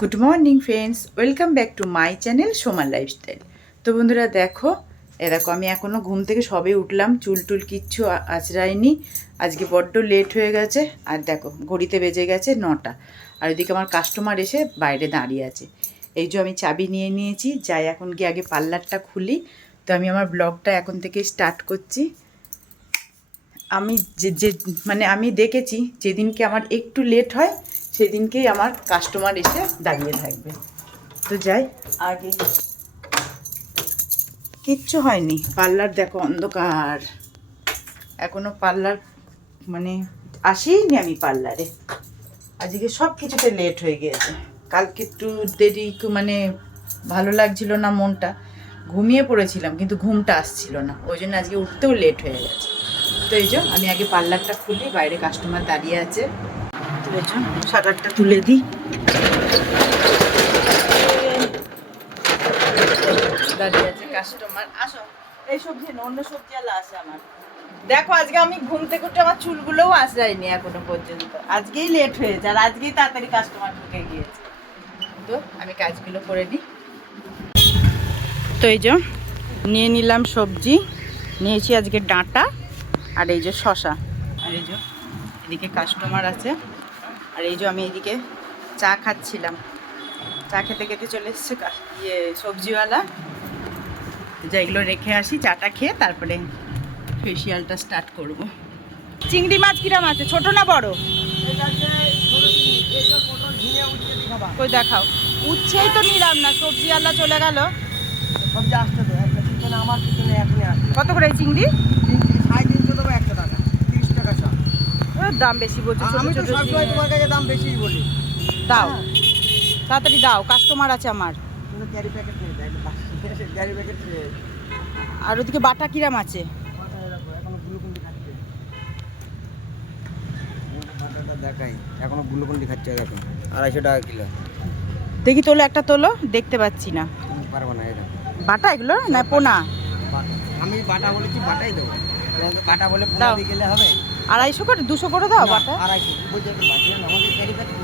Good morning friends, welcome back to my channel সোমার lifestyle. তো বন্ধুরা দেখো আমি এখনও ঘুম থেকে সবে উঠলাম, চুল টুল কিচ্ছু আঁচড়াইনি। আজকে বড্ড লেট হয়ে গেছে। আর দেখো ঘড়িতে বেজে গেছে 9টা। আর এদিকে আমার কাস্টমার এসে বাইরে দাঁড়িয়ে আছে। এই যে আমি চাবি নিয়ে নিয়েছি, যাই এখন গিয়ে আগে পার্লারটা খুলি। তো আমি আমার ব্লগটা এখন থেকে স্টার্ট করছি। আমি আমি দেখেছি যেদিনকে আমার একটু লেট হয় সেদিনকেই আমার কাস্টমার এসে দাঁড়িয়ে থাকবে। তো যাই আগে, কিচ্ছু হয়নি। পার্লার দেখো অন্ধকার, এখনও পার্লার আসিনি আমি পার্লারে। আজকে সব কিছুতে লেট হয়ে গিয়েছে। কালকে একটু দেরি ভালো লাগছিল না, মনটা ঘুমিয়ে পড়েছিলাম, কিন্তু ঘুমটা আসছিল না, ওই জন্য আজকে উঠতেও লেট হয়ে গেছে। তো এই যে আমি আগে পার্লারটা খুলি, বাইরে কাস্টমার দাঁড়িয়ে আছে। তো এই যে শাটারটা তুলে দিই। দাঁড়িয়ে আছে কাস্টমার, আসো। এই সবজি না, অন্য সবজি আলা আসে আমার। দেখো আজকে আমি ঘুম থেকে উঠে আমার চুলগুলোও আসরাইনি এখনো পর্যন্ত। আজকেই লেট হয়েছে, আর আজকেই তাড়াতাড়ি কাস্টমার ঢুকে গিয়েছে। তো আমি কাজগুলো করে নিই। তো এই যে নিয়ে নিলাম সবজি, নিয়েছি আজকে ডাঁটা, আর এই যে শশা, আর এই যে এদিকে কাস্টমার আছে। আর এই যে আমি এদিকে চা খাচ্ছিলাম, চা খেতে খেতে চলে এসছে সবজিওয়ালা। যা এগুলো রেখে আসি, চাটা খেয়ে তারপরে ফেসিয়ালটা স্টার্ট করব। চিংড়ি মাছ কিরাম আছে, ছোট না বড়? কই দেখাও। উচ্ছেই তো নিলাম না, সবজিওয়ালা চলে গেল। সবজি আসতে তো একটা পিছনে, আমার পিছনে এখনই আসছে। কত করে এই চিংড়ি? 350 দেবো, 100 টাকা, 30 টাকা সব। দাম বেশি বলছো। আমি তো সবসময় তোমার কাছে দাম বেশিই বলি। দাও তাড়াতাড়ি দাও, কাস্টমার আছে আমার। ক্যারি প্যাকেট নিয়ে যায়, ক্যারি প্যাকেট। আর ওদিকে বাটা কিরাম আছে? এখনো গ্লুকন্ডি খাচ্ছে, বাটাটা দেখাই। এখনো গ্লুকন্ডি খাচ্ছে, দেখো 250 টাকা কিলো। দেখি তোলো, একটা তোলো, দেখতে পাচ্ছি না। পারবো না, এটা বাটা এগুলো না পোনা? আমি বাটা বলেছি, বাটাই দেবো। কাটা বলে পোনা দিয়ে গেলে হবে। 250 করে, 200 করে দাও বাটা। 250 বুঝতে পারছি না, আমাদের ক্যারি প্যাকেট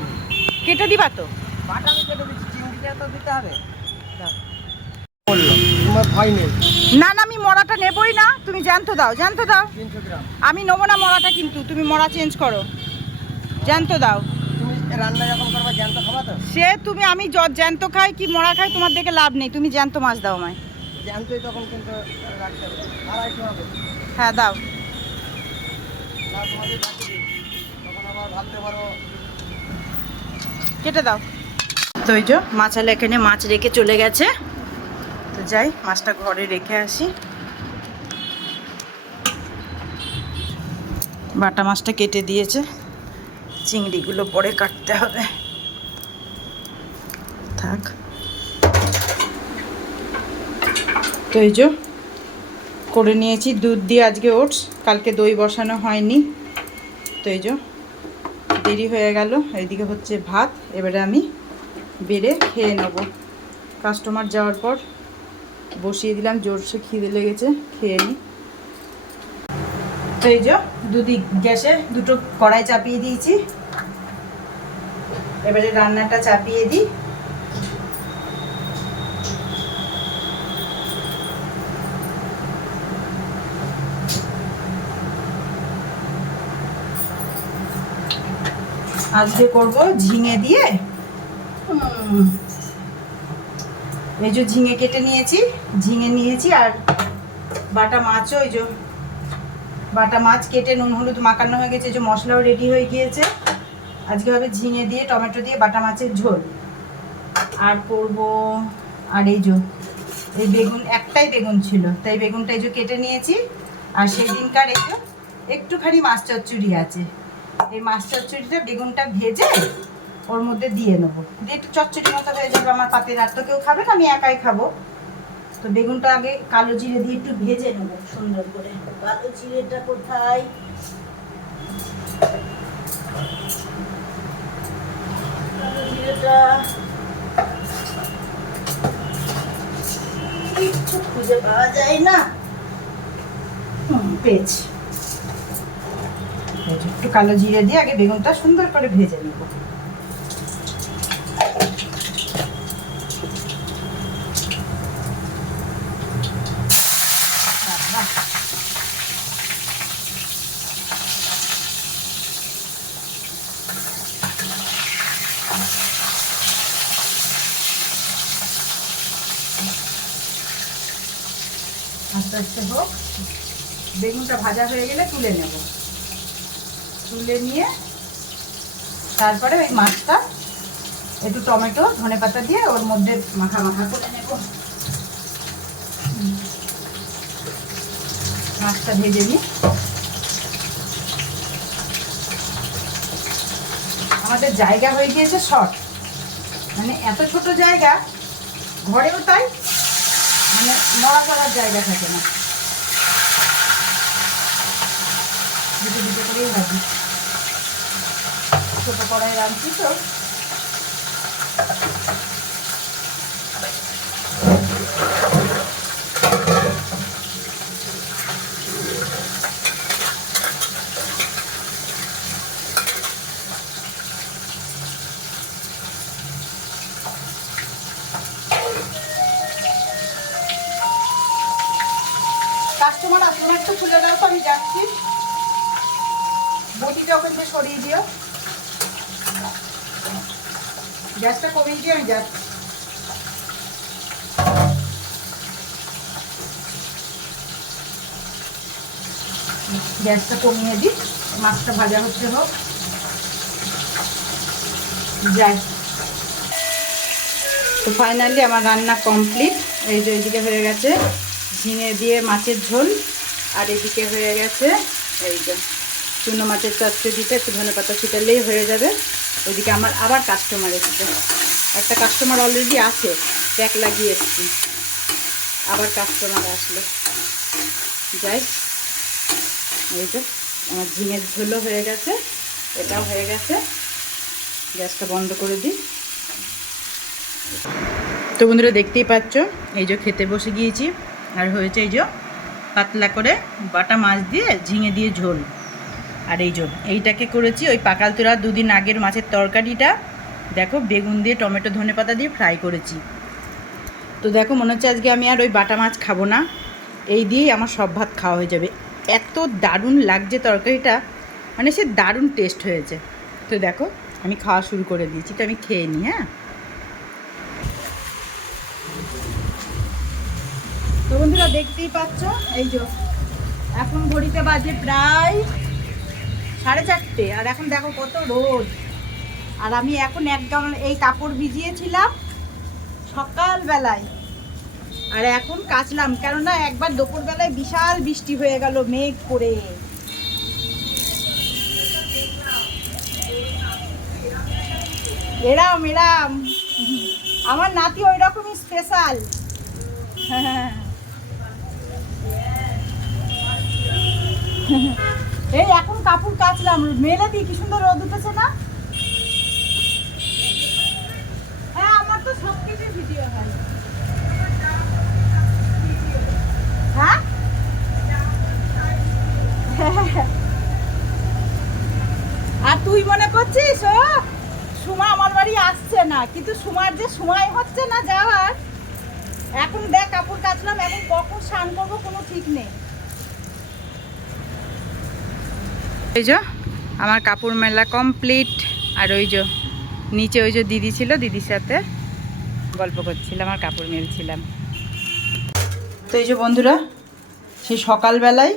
কেটে দিবা তো? বাটা আমি কেটে দিচ্ছি, চিংড়িটা তো দিতে হবে। বললো তোমার ভয় নেই। না না, আমি মরাটা নেবই না, তুমি জ্যান্ত দাও, জ্যান্ত দাও। 300 গ্রাম। আমি নেবো না মরাটা, কিন্তু তুমি মরা চেঞ্জ করো, জ্যান্ত দাও। তুমি রান্না যখন করবা জ্যান্ত খাবা তো? সে তুমি, আমি জ্যান্ত খাই কি মরা খাই তোমার দেখে লাভ নেই, তুমি জ্যান্ত মাছ দাও আমায়। জ্যান্তই তখন কিন্তু রাখতে হবে। 250 হবে। হ্যাঁ দাও। না তোমাদের বাকি দিই, তখন আবার ভাবতে পারো। কেটে দাও। তো এই যে মাছালা এখানে মাছ রেখে চলে গেছে। তো যাই মাছটা ঘরে রেখে আসি। বাটা মাছটা কেটে দিয়েছে, চিংড়িগুলো পরে কাটতে হবে। থাক। তো এই যে করে নিয়েছি দুধ দিয়ে আজকে ওটস, কালকে দই বসানো হয়নি। তো এই যে দেরি হয়ে গেল। এইদিকে হচ্ছে ভাত, এবারে আমি বেড়ে খেয়ে নেব। কাস্টমার যাওয়ার পর বসিয়ে দিলাম, জোরসে খিদে লেগেছে, খেয়ে নিই। তো এই যে গ্যাসে দুটো কড়াই চাপিয়ে দিয়েছি, এবারে রান্নাটা চাপিয়ে দিই। আজকে করব ঝিঙে দিয়ে। এই যে ঝিঙে কেটে নিয়েছি, ঝিঙে নিয়েছি, আর বাটা মাছও, এই যে বাটা মাছ কেটে নুন হলুদ মাখানো হয়ে গেছে, এই যে মশলাও রেডি হয়ে গিয়েছে। আজকে হবে ঝিঙে দিয়ে টমেটো দিয়ে বাটা মাছের ঝোল। আর করব, আর এই যে এই বেগুন, একটাই বেগুন ছিল তাই বেগুনটা এই যে কেটে নিয়েছি। আর সেই দিনকার এই যে একটুখানি মাছ চচ্চড়ি আছে, এই মাছ চচ্চড়িটা বেগুনটা ভেজে ওর মধ্যে দিয়ে নেবো, দিয়ে একটু চচ্চড়ি মতো হয়ে যাবে আমার পাতের। আর তো কেউ খাবে না, আমি একাই খাবো। তো বেগুনটা আগে কালো জিরে দিয়ে একটু ভেজে নেবো সুন্দর করে। কালো জিরেটা কোথায়? কালো জিরেটা একটু খুঁজে পাওয়া যায় না। পেয়েছি। একটু কালো জিরে দিয়ে আগে বেগুনটা সুন্দর করে ভেজে নেব। আস্তে আস্তে হোক, বেগুনটা ভাজা হয়ে গেলে তুলে নেব। তুলে নিয়ে তারপরে ওই মাছটা একটু টমেটো ধনেপাতা দিয়ে ওর মধ্যে মাখা মাখা করে নেব। মাছটা ভেজে নিই। আমাদের জায়গা হয়ে গিয়েছে শর্ট, মানে এত ছোট জায়গা, ঘরেও তাই, মানে নড়া চড়ার জায়গা থাকে না। দুটো দুটো করেই ভাজি, ছোটো কড়াই রাঁধছি তো। কাস্টমার আসলে একটু খুলে দাও তো, আমি যাচ্ছি। বটিটা ওখান থেকে সরিয়ে দিও, গ্যাসটা কমিয়ে দিয়ে আমি যাচ্ছি। গ্যাসটা কমিয়ে দিই, মাছটা ভাজা হচ্ছে হোক, যাই। তো ফাইনালি আমার রান্না কমপ্লিট। এই যে এইদিকে হয়ে গেছে ঝিঙে দিয়ে মাছের ঝোল, আর এদিকে হয়ে গেছে এই যে চুনো মাছের চচ্চড়িটা, একটু ধনেপাতা ছিটালেই হয়ে যাবে। ওইদিকে আমার আবার কাস্টমার এসছে, একটা কাস্টমার অলরেডি আছে, প্যাক লাগিয়ে এসছি, আবার কাস্টমার আসলো। যাই, এই যে আমার ঝিঙের ঝোলও হয়ে গেছে, এটাও হয়ে গেছে। গ্যাসটা বন্ধ করে দিই। তো বন্ধুরা দেখতেই পাচ্ছ, এই যে খেতে বসে গিয়েছি, আর হয়েছে এই যে পাতলা করে বাটা মাছ দিয়ে ঝিঙে দিয়ে ঝোল। আর এই যে এইটাকে করেছি ওই পাকালতোরা দুদিন আগের মাছের তরকারিটা, দেখো বেগুন দিয়ে টমেটো ধনেপাতা দিয়ে ফ্রাই করেছি। তো দেখো মনে হচ্ছে আজকে আমি আর ওই বাটা মাছ খাবো না, এই দিয়েই আমার সব ভাত খাওয়া হয়ে যাবে। এত দারুণ লাগছে তরকারিটা, মানে সে দারুণ টেস্ট হয়েছে। তো দেখো আমি খাওয়া শুরু করে দিয়েছি, তো আমি খেয়ে নিই। হ্যাঁ, তো বন্ধুরা দেখতেই পাচ্ছ, এই যে এখন ঘড়িতে বাজে প্রায় 4:30, আর এখন দেখো কত রোদ। আর আমি এখন একদম এই কাপড় ভিজিয়েছিলাম সকালবেলায়, আর এখন কাচলাম, কেননা একবার দুপুরবেলায় বিশাল বৃষ্টি হয়ে গেল মেঘ করে। এরাম এরাম আমার নাতি ওই রকমই স্পেশাল। এই এখন কাপড় কাচলাম, মেলে দিই, কি সুন্দর রোদ উঠেছে না? হ্যাঁ, আমার তো সব কিছু ভিডিও হয়। হ্যাঁ, আর তুই মনে করছিস ও সুমা আমার বাড়ি আসছে না, কিন্তু সুমার যে সময় হচ্ছে না যাওয়ার। এখন দেখ কাপড় কাচলাম, এখন কখন স্নান করবো কোনো ঠিক নেই। এই যে আমার কাপড় মেলা কমপ্লিট, আর ওই যে নিচে ওই যে দিদি ছিল, দিদির সাথে গল্প করছিলাম আর কাপড় মেলছিলাম। তো এই যে বন্ধুরা, সেই সকালবেলায়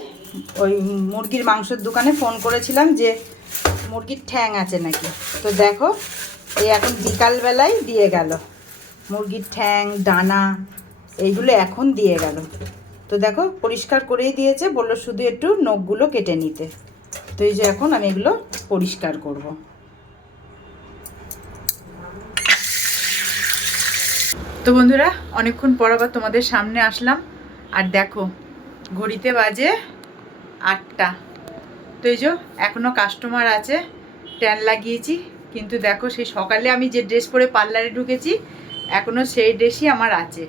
ওই মুরগির মাংসের দোকানে ফোন করেছিলাম যে মুরগির ঠ্যাং আছে নাকি। তো দেখো এই এখন বিকালবেলায় দিয়ে গেল মুরগির ঠ্যাং, ডানা, এইগুলো এখন দিয়ে গেল। তো দেখো পরিষ্কার করেই দিয়েছে, বললো শুধু একটু নখগুলো কেটে নিতে। তো এই যে এখন আমি এগুলো পরিষ্কার করব। তো বন্ধুরা অনেকক্ষণ পর আবার তোমাদের সামনে আসলাম, আর দেখো ঘড়িতে বাজে 8টা। তো এই যে এখনও কাস্টমার আছে, ট্যান লাগিয়েছি, কিন্তু দেখো সেই সকালে আমি যে ড্রেস পরে পার্লারে ঢুকেছি এখনও সেই ড্রেসই আমার আছে।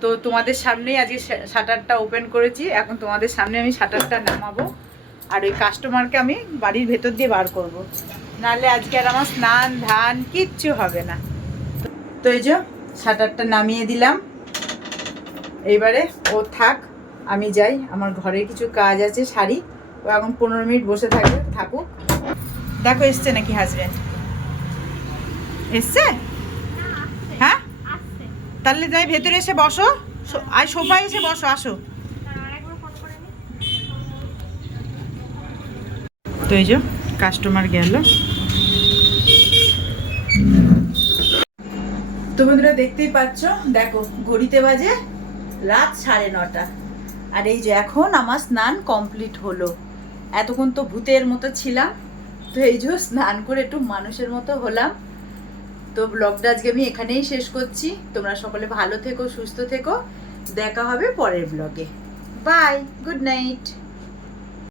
তো তোমাদের সামনেই আজকে শাটারটা ওপেন করেছি, এখন তোমাদের সামনে আমি শাটারটা নামাবো, আর ওই কাস্টমারকে আমি বাড়ির ভেতর দিয়ে বার করব, নাহলে আজকে আর আমার স্নান ধান কিচ্ছু হবে না। তো এই যে শাটারটা নামিয়ে দিলাম, এইবারে ও থাক, আমি যাই, আমার ঘরে কিছু কাজ আছে শাড়ি, ও এখন 15 মিনিট বসে থাকুক। দেখো এসছে নাকি হাজবেন্ড? এসছে? হ্যাঁ, তাহলে যাই ভেতরে এসে বসো, আর সোফায় এসে বসো, আসো। তো এই যে কাস্টমার গেল। তো বন্ধুরা দেখতেই পাচ্ছ, দেখো ঘড়িতে বাজে রাত 9:30, আর এই যে এখন আমার স্নান কমপ্লিট হলো। এতক্ষণ তো ভূতের মতো ছিলাম, তো এই যে স্নান করে একটু মানুষের মতো হলাম। তো ব্লগটা আজকে আমি এখানেই শেষ করছি। তোমরা সকলে ভালো থেকো, সুস্থ থেকো, দেখা হবে পরের ব্লগে। Bye, good night.